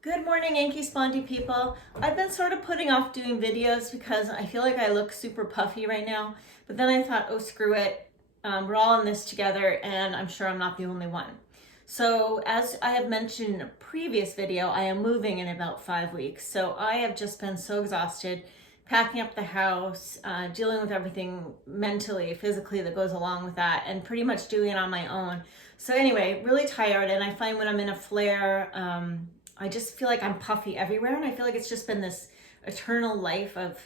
Good morning, Yankee Spondy people. I've been sort of putting off doing videos because I feel like I look super puffy right now. But then I thought, oh, screw it. We're all in this together, and I'm sure I'm not the only one. So as I have mentioned in a previous video, I am moving in about 5 weeks. So I have just been so exhausted packing up the house, dealing with everything mentally, physically that goes along with that, and pretty much doing it on my own. So anyway, really tired, and I find when I'm in a flare, I just feel like I'm puffy everywhere, and I feel like it's just been this eternal life of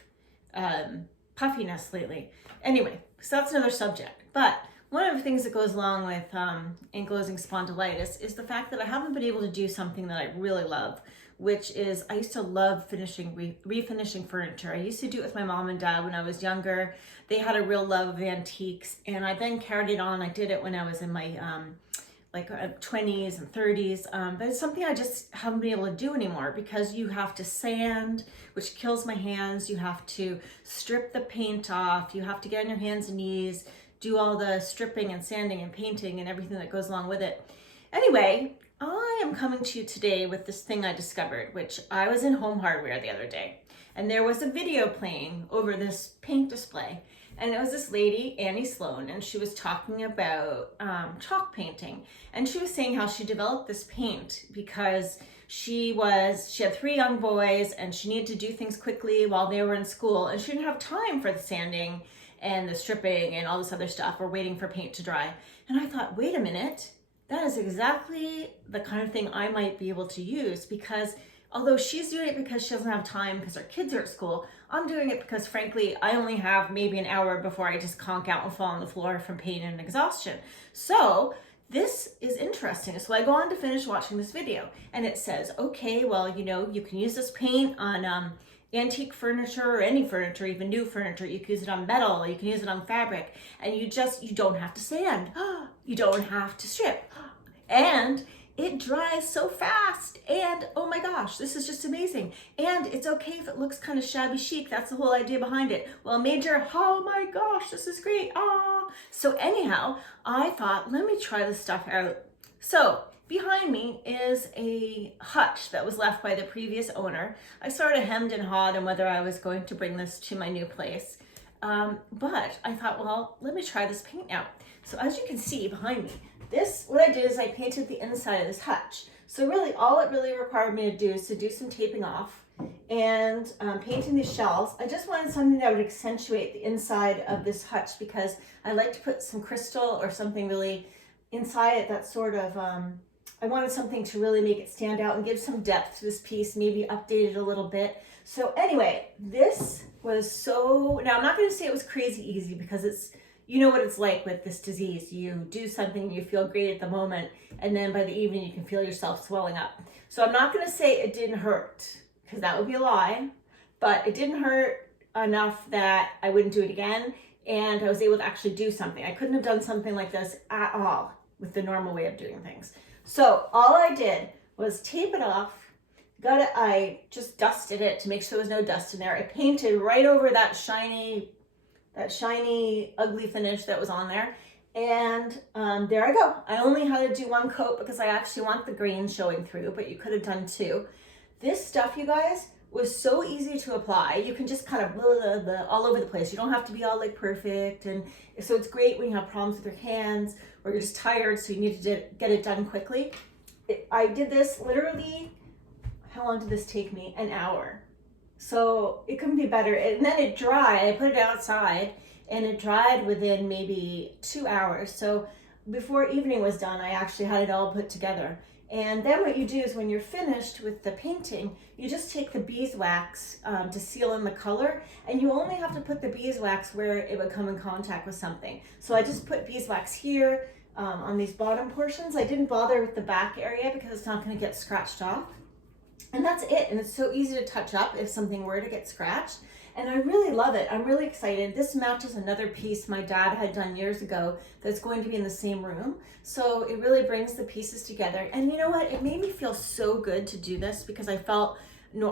puffiness lately. Anyway, so that's another subject. But one of the things that goes along with ankylosing spondylitis is the fact that I haven't been able to do something that I really love, which is I used to love refinishing furniture. I used to do it with my mom and dad when I was younger. They had a real love of antiques, and I then carried it on. I did it when I was in my 20s and 30s, but it's something I just haven't been able to do anymore because you have to sand, which kills my hands. You have to strip the paint off. You have to get on your hands and knees, do all the stripping and sanding and painting and everything that goes along with it. Anyway, I am coming to you today with this thing I discovered, which I was in Home Hardware the other day, and there was a video playing over this paint display. And it was this lady, Annie Sloan, and she was talking about chalk painting. And she was saying how she developed this paint because she had 3 young boys and she needed to do things quickly while they were in school. And she didn't have time for the sanding and the stripping and all this other stuff or waiting for paint to dry. And I thought, wait a minute, that is exactly the kind of thing I might be able to use, because although she's doing it because she doesn't have time because her kids are at school, I'm doing it because frankly, I only have maybe an hour before I just conk out and fall on the floor from pain and exhaustion. So this is interesting. So I go on to finish watching this video and it says, okay, well, you can use this paint on antique furniture or any furniture, even new furniture. You can use it on metal, you can use it on fabric, and you don't have to sand. You don't have to strip. And it dries so fast, and oh my gosh, this is just amazing. And it's okay if it looks kind of shabby chic. That's the whole idea behind it. Well, Major, oh my gosh, this is great. So anyhow, I thought, let me try this stuff out. So behind me is a hutch that was left by the previous owner. I sort of hemmed and hawed on whether I was going to bring this to my new place. But I thought, well, let me try this paint out. So as you can see behind me, what I did is I painted the inside of this hutch. So really, all it really required me to do is to do some taping off and painting these shells. I just wanted something that would accentuate the inside of this hutch because I like to put some crystal or something really inside it that sort of, I wanted something to really make it stand out and give some depth to this piece, maybe update it a little bit. So anyway, this was now I'm not going to say it was crazy easy because you know what it's like with this disease. You do something, you feel great at the moment, and then by the evening you can feel yourself swelling up. So I'm not going to say it didn't hurt, because that would be a lie, but it didn't hurt enough that I wouldn't do it again, and I was able to actually do something. I couldn't have done something like this at all with the normal way of doing things. So all I did was tape it off, I just dusted it to make sure there was no dust in there. I painted right over that shiny ugly finish that was on there, and there I go. I only had to do 1 coat because I actually want the grain showing through, but you could have done 2. This stuff, you guys, was so easy to apply. You can just kind of all over the place. You don't have to be all like perfect, and so it's great when you have problems with your hands or you're just tired so you need to get it done quickly. I did this literally, how long did this take me? An hour. So it couldn't be better. And then it dried. I put it outside and it dried within maybe 2 hours. So before evening was done, I actually had it all put together. And then what you do is when you're finished with the painting, you just take the beeswax to seal in the color, and you only have to put the beeswax where it would come in contact with something. So I just put beeswax here on these bottom portions. I didn't bother with the back area because it's not going to get scratched off. And that's it. And it's so easy to touch up if something were to get scratched. And I really love it. I'm really excited. This matches another piece my dad had done years ago that's going to be in the same room. So it really brings the pieces together. And you know what? It made me feel so good to do this because I felt, we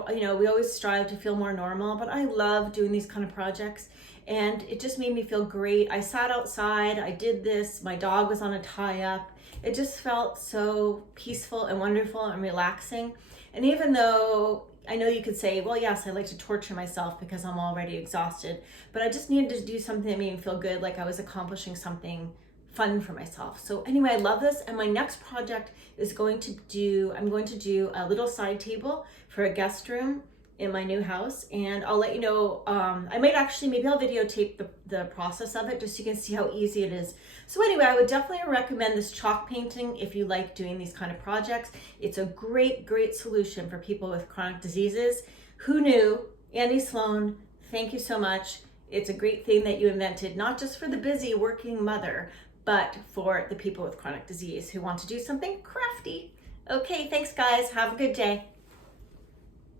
always strive to feel more normal, but I love doing these kind of projects. And it just made me feel great. I sat outside, I did this, my dog was on a tie-up. It just felt so peaceful and wonderful and relaxing. And even though I know you could say, well, yes, I like to torture myself because I'm already exhausted, but I just needed to do something that made me feel good, like I was accomplishing something fun for myself. So anyway, I love this. And my next project is I'm going to do a little side table for a guest room in my new house, and I'll let you know. I might actually, maybe I'll videotape the process of it just so you can see how easy it is. So anyway, I would definitely recommend this chalk painting if you like doing these kind of projects. It's a great solution for people with chronic diseases. Who knew? Andy Sloan, thank you so much. It's a great thing that you invented, not just for the busy working mother, but for the people with chronic disease who want to do something crafty. Okay, thanks guys. Have a good day.